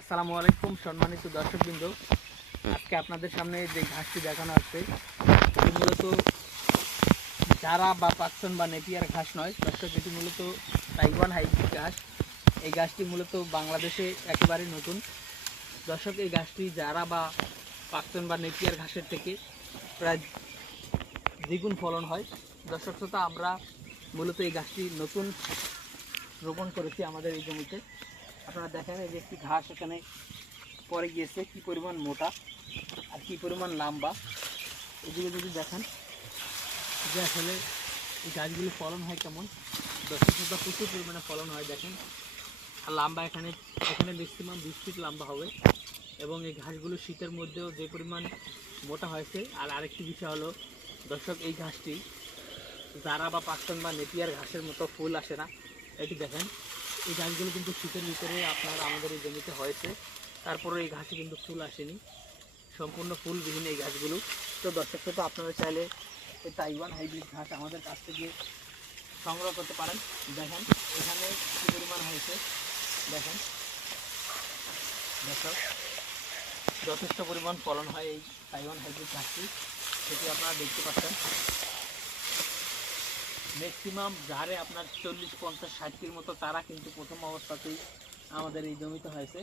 আসসালামু আলাইকুম সম্মানিত দর্শকবৃন্দ। আজকে আপনাদের সামনে যে ঘাসটি দেখানো আছে, এটি মূলত যারা বা পাকসন বা নেপিয়ার ঘাস নয়, দর্শক, এটি মূলত তাইওয়ান হাইব্রিড ঘাস। এই গাছটি মূলত বাংলাদেশে একেবারে নতুন। দর্শক, এই গাছটি যারা বা পাকসন বা নেপিয়ার ঘাসের থেকে প্রায় দ্বিগুণ ফলন হয়। দর্শক, শ্রোতা, আমরা মূলত এই গাছটি নতুন রোপণ করেছি আমাদের এই জমিতে। আপনারা দেখেন এই যে একটি ঘাস এখানে পরে গিয়েছে, কি পরিমাণ মোটা আর কি পরিমাণ লম্বা। এদিকে যদি দেখেন, যে আসলে এই গাছগুলো ফলন হয় কেমন শ্রোতা প্রচুর পরিমাণে ফলন হয়, দেখেন। আর লম্বা এখানে এখানে ম্যাক্সিমাম বিশ ফিট লম্বা হবে এবং এই ঘাসগুলো শীতের মধ্যেও যে পরিমাণ মোটা হয়েছে। আর আরেকটি বিষয় হলো, দর্শক, এই ঘাসটি জারা বা পাকতন বা নেপিয়ার ঘাসের মতো ফুল আসে না, এটি দেখেন এই গাছগুলো কিন্তু শীতের ভিতরে আপনার আমাদের এই জমিতে হয়েছে। তারপরে এই ঘাসে কিন্তু ফুল আসেনি। সম্পূর্ণ ফুলবিহীন এই গাছগুলো। তো দর্শক তো আপনারা চাইলে এই তাইওয়ান হাইব্রিড ঘাস আমাদের কাছ থেকে সংগ্রহ করতে পারেন। দেখেন, এখানে কী পরিমাণ হয়েছে? দেখেন। দর্শক, যথেষ্ট পরিমাণ ফলন হয় এই তাইওয়ান হাইব্রিড ঘাসটি সেটি আপনারা দেখতে পাচ্ছেন। ম্যাক্সিমাম ঝাড়ে আপনার চল্লিশ, পঞ্চাশ, ষাটটির মতো তারা কিন্তু প্রথম অবস্থাতেই আমাদের এই জমিতে হয়েছে।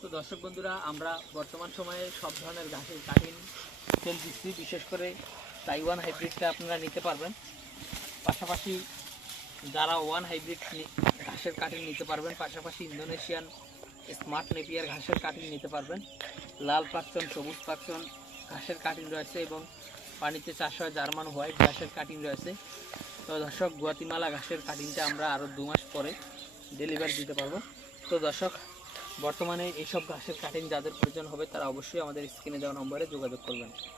তো দর্শক বন্ধুরা, আমরা বর্তমান সময়ে সব ধরনের ঘাসের কাটিং সেল দিচ্ছি। বিশেষ করে তাইওয়ান হাইব্রিডটা আপনারা নিতে পারবেন। পাশাপাশি যারা ওয়ান হাইব্রিড ঘাসের কাটিং নিতে পারবেন, পাশাপাশি ইন্দোনেশিয়ান স্মার্ট নেপিয়ার ঘাসের কাটিং নিতে পারবেন। লাল পাকচন সবুজ পাকচন ঘাসের কাটিং রয়েছে এবং পানিতে চাষ হয় জার্মান হোয়াইট ঘাসের কাটিং রয়েছে। তো দর্শক, গুয়াতিমালা ঘাসের কাটিংটা আমরা আরও দু মাস পরে ডেলিভারি দিতে পারব। তো দর্শক, বর্তমানে এইসব ঘাসের কাটিং যাদের প্রয়োজন হবে তারা অবশ্যই আমাদের স্ক্রিনে দেওয়া নম্বরে যোগাযোগ করবেন।